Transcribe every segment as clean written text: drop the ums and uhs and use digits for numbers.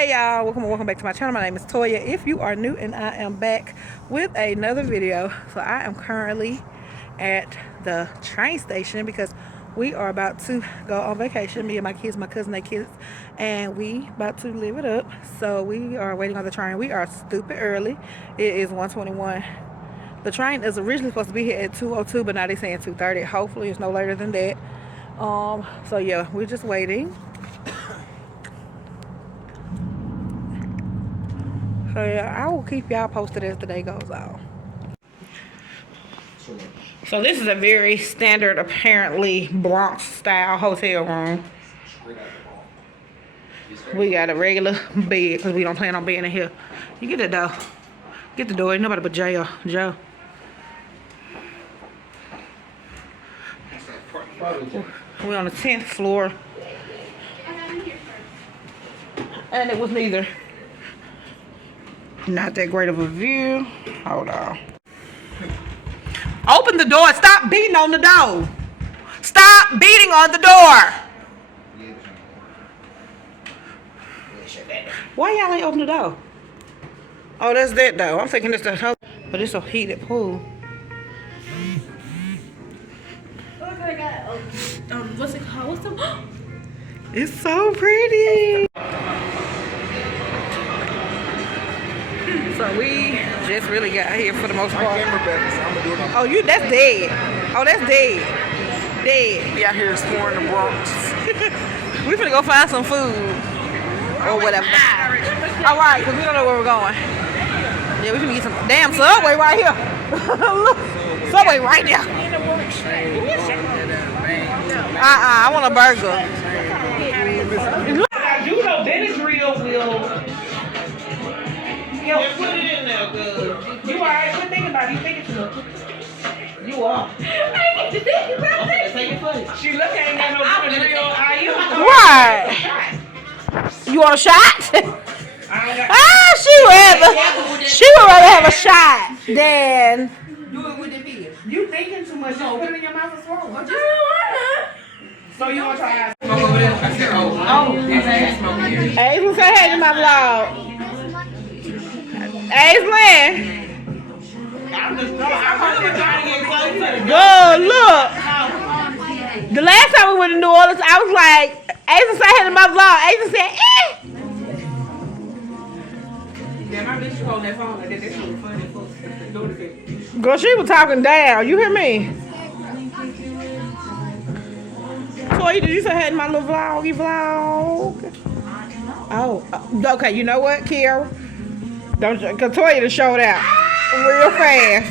Hey y'all, welcome back to my channel. My name is Toya. If you are new, and I am back with another video. So I am currently at the train station because we are about to go on vacation. Me and my kids, my cousin, their kids, and we about to live it up. So we are waiting on the train. We are stupid early. It is 1:21. The train is originally supposed to be here at 2:02, but now they're saying 2:30. Hopefully it's no later than that. So yeah, we're just waiting. So yeah, I will keep y'all posted as the day goes on. So this is a very standard, apparently Bronx style hotel room. We got a regular bed because we don't plan on being in here. You get it though. Get the door. Ain't nobody but Joe. We're on the 10th floor. And it was not that great of a view. Hold on. Open the door. Stop beating on the door. Stop beating on the door. Why y'all ain't open the door? Oh, that's that though. I'm thinking it's the house. But it's a heated pool. What's it called? What's the... It's so pretty. So we just really got here for the most part. Oh, that's dead. Oh, that's dead. Dead. We out here exploring the Bronx. We finna go find some food. Or whatever. Alright, because we don't know where we're going. Yeah, we finna get some damn Subway right here. Look. Subway right there. I want a burger. You know Benadryl will... Yo, put it in there, good. You alright? Quit thinking about it. You thinking too much. You are. I ain't get to think about it. Take it place. She look ain't got no Benadryl. Are you? Right. You want a shot? She would rather have a shot than... Do it with the beer. You thinking too much. Don't put it in your mouth and swallow. I don't want So you want to try Smoke over there? I said, Hey, who say hey to my vlog? Aislinn. Good, look. The last time we went to New Orleans, I was like, Aislinn say hey to my vlog. Aislinn said, Yeah, my bitch holding that phone like that. That's really funny. Girl, she was talking down. You hear me? Toy, did you say hey to my little vloggy vlog? Oh, okay. You know what, Kiara? Don't, cause Toya done showed out real fast.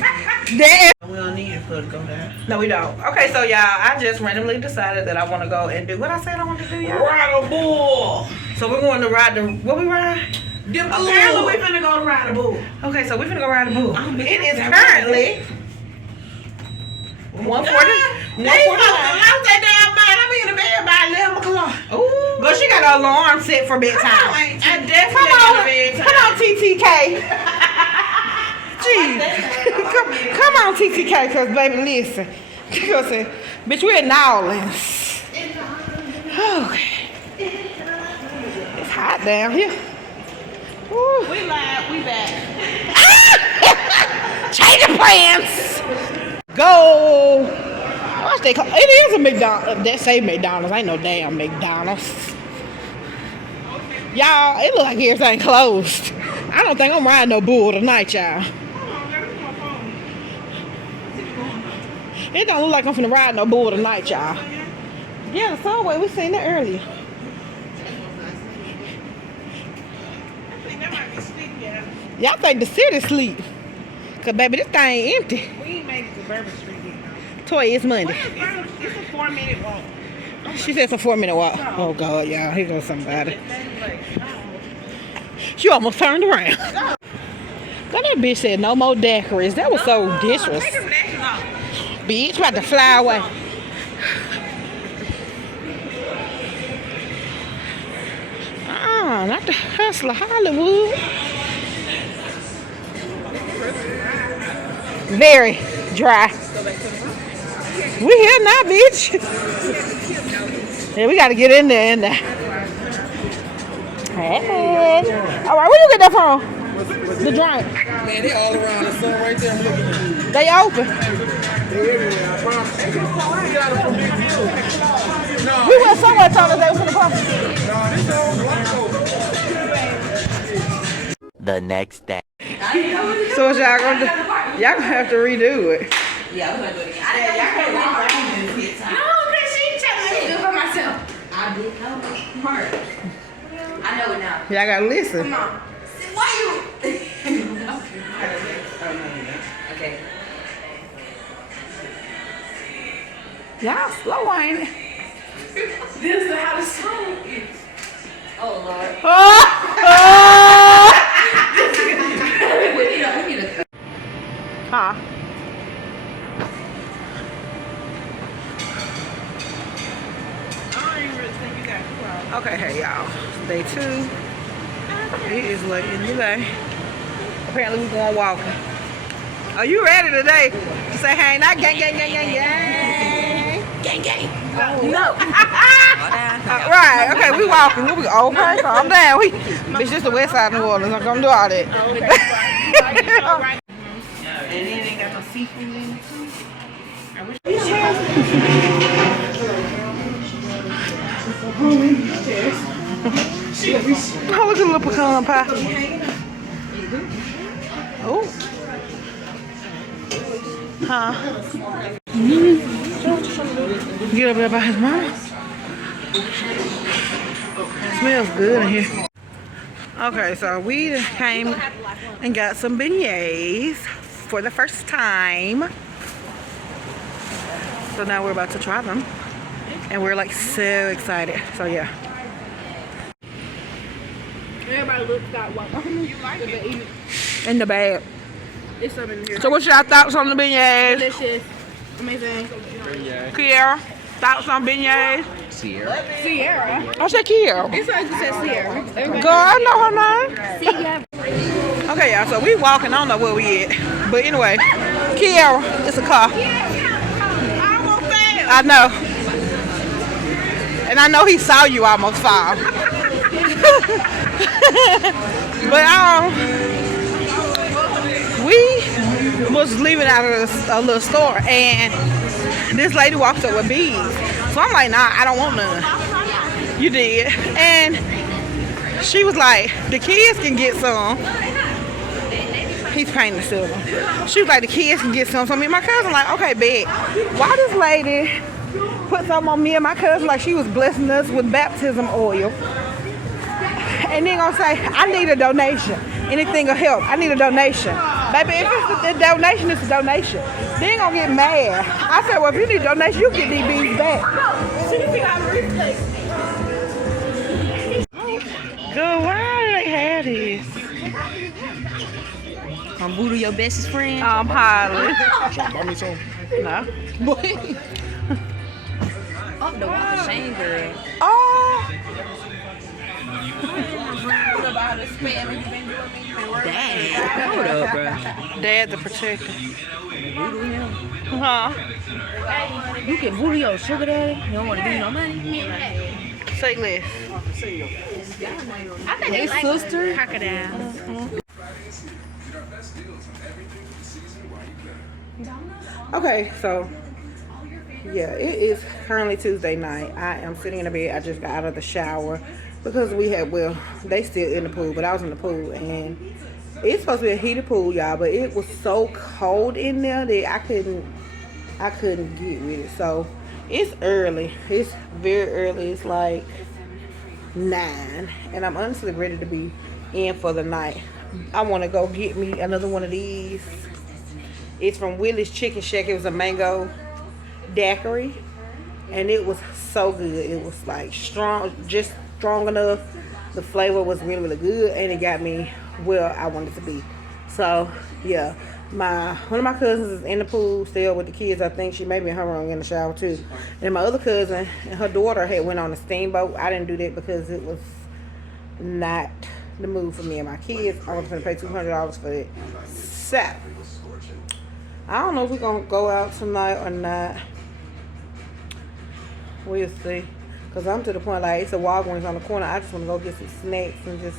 Damn. We don't need it for it to go down. No, we don't. Okay, so y'all, I just randomly decided that I want to go and do what I said I want to do, y'all. Ride a bull. So we're going to ride the, what we ride? The bull. Apparently we finna go ride a bull. Okay, so we're finna go ride the bull. It is currently 1:40. 1:49. I'm that damn man. I'll be in the bed by 11 o'clock. Ooh. But she got an alarm set for bedtime. I definitely in the bedtime. Come on, TTK. Jeez. Come on, TTK, because baby, listen. Because, bitch, we're in New Orleans. Okay. It's hot down here. Ooh. We live. We back. Change the plans. Go. What's they call? It is a McDonald's. That say McDonald's. Ain't no damn McDonald's. Y'all, it look like everything closed. I don't think I'm riding no bull tonight, y'all. It don't look like I'm finna ride no bull tonight, y'all. Yeah, the subway, we seen that earlier. Y'all think the city sleep. Cause baby, this thing empty. We ain't made it to Bourbon Street yet. Toy, it's Monday. It's a 4-minute walk. She said it's a 4-minute walk. Oh God, y'all, here goes somebody. She almost turned around. God, that bitch said no more daiquiris. That was so disrespectful. Bitch, about to fly away. Not the hustler Hollywood. Very dry. We here now, bitch. Yeah, we gotta get in there. Hey. All right, where you get that from? The drink. Man, they all around the sun right there. I'm looking at you. They open. They everywhere. I promise. We got them from Big Deal. No, We went somewhere told us they was gonna come. no, this all black over. The next day. So what y'all gonna do? Y'all gonna have to redo it. Yeah, we're gonna do it again. Y'all can't walk around this time. No, because she telling me to do it for myself. I did know her. I know it now. Y'all gotta listen. Come on. Why you? Okay. Y'all slow, ain't it? This is how the song is. Oh, Lord. We need a Huh? Okay, hey y'all. Day 2. It is late in the day. Apparently we're going walking. Are you ready today? To say hey, not gang, gang, gang, gang, gang. gang gang. No. Right, okay, we walking. We okay, calm down. It's just the west side of New Orleans. I'm gonna do all that. And then they got some seafood in it too. Oh, look at the little pecan pie. Oh. Huh? Get up there by his mom. Smells good in here. Okay, so we came and got some beignets for the first time. So now we're about to try them. And we're like so excited. So yeah. Everybody looks got one. You like it? In the bag. It's something in here. So what's your thoughts on the beignets? Delicious. Amazing. Kiara, thoughts on beignets? Sierra. I said Kiara. It's like you said Sierra. Girl, I know her name. Sierra. Okay, y'all, so we walking. I don't know where we at. But anyway, Kiara, it's a car. I know. And I know he saw you almost fall. But we was leaving out of a little store and this lady walked up with beads. So I'm like, nah, I don't want none. You did. And she was like, the kids can get some. He's painting the silver. She was like, the kids can get some. So me and my cousin like, okay, bet. Why this lady put something on me and my cousin like she was blessing us with baptism oil? And then gonna say, I need a donation. Anything will help. I need a donation. Baby, if it's a donation, it's a donation. They ain't gonna get mad. I said, well, if you need a donation, you get these beads back. Good, why do they have this? I'm Voodoo, your bestest friend. I'm Holly. Buy me some. No. Oh, the one shame girl. Oh. Dad, hold up, bro. Dad the protector. Voodoo him. Huh? You can voodoo your sugar daddy. You don't want to give you no money. Say less. I think his sister. Crocodile. Okay, so yeah, it is currently Tuesday night. I am sitting in the bed. I just got out of the shower because we had, well, they still in the pool, but I was in the pool and it's supposed to be a heated pool, y'all, but it was so cold in there that I couldn't get with it. So it's early. It's very early. It's like 9 and I'm honestly ready to be in for the night. I want to go get me another one of these. It's from Willie's Chicken Shack. It was a mango daiquiri and it was so good. It was like strong, just strong enough. The flavor was really, really good and it got me where I wanted to be. So yeah, one of my cousins is in the pool still with the kids. I think she may be in her room in the shower too. And my other cousin and her daughter had went on a steamboat. I didn't do that because it was not the mood for me and my kids. I was going to pay $200 for it. So I don't know if we're going to go out tonight or not. We'll see. Because I'm to the point, like, it's a Walgreens on the corner. I just want to go get some snacks and just,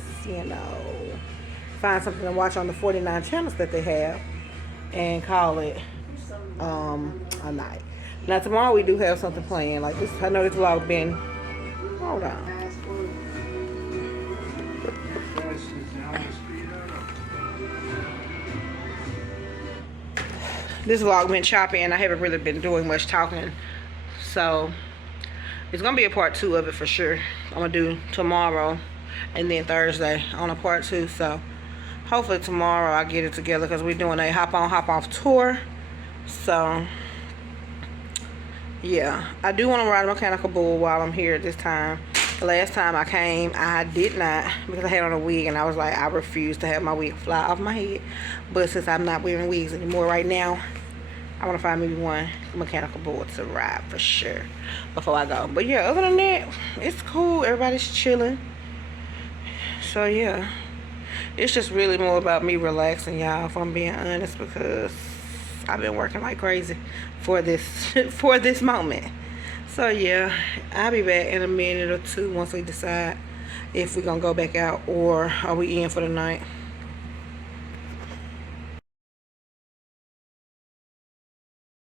find something to watch on the 49 channels that they have and call it a night. Now, tomorrow we do have something planned. Like, this, I know this vlog been, hold on. This vlog been choppy and I haven't really been doing much talking. So, it's going to be a part 2 of it for sure. I'm going to do tomorrow and then Thursday on a part 2. So, hopefully tomorrow I get it together because we're doing a hop on, hop off tour. So, yeah. I do want to ride a mechanical bull while I'm here this time. The last time I came, I did not because I had on a wig and I was like, I refuse to have my wig fly off my head. But since I'm not wearing wigs anymore right now, I want to find maybe one mechanical bull to ride for sure before I go. But yeah, other than that, it's cool. Everybody's chilling. So yeah, it's just really more about me relaxing, y'all, if I'm being honest, because I've been working like crazy for this moment. So yeah, I'll be back in a minute or two once we decide if we're gonna go back out or are we in for the night.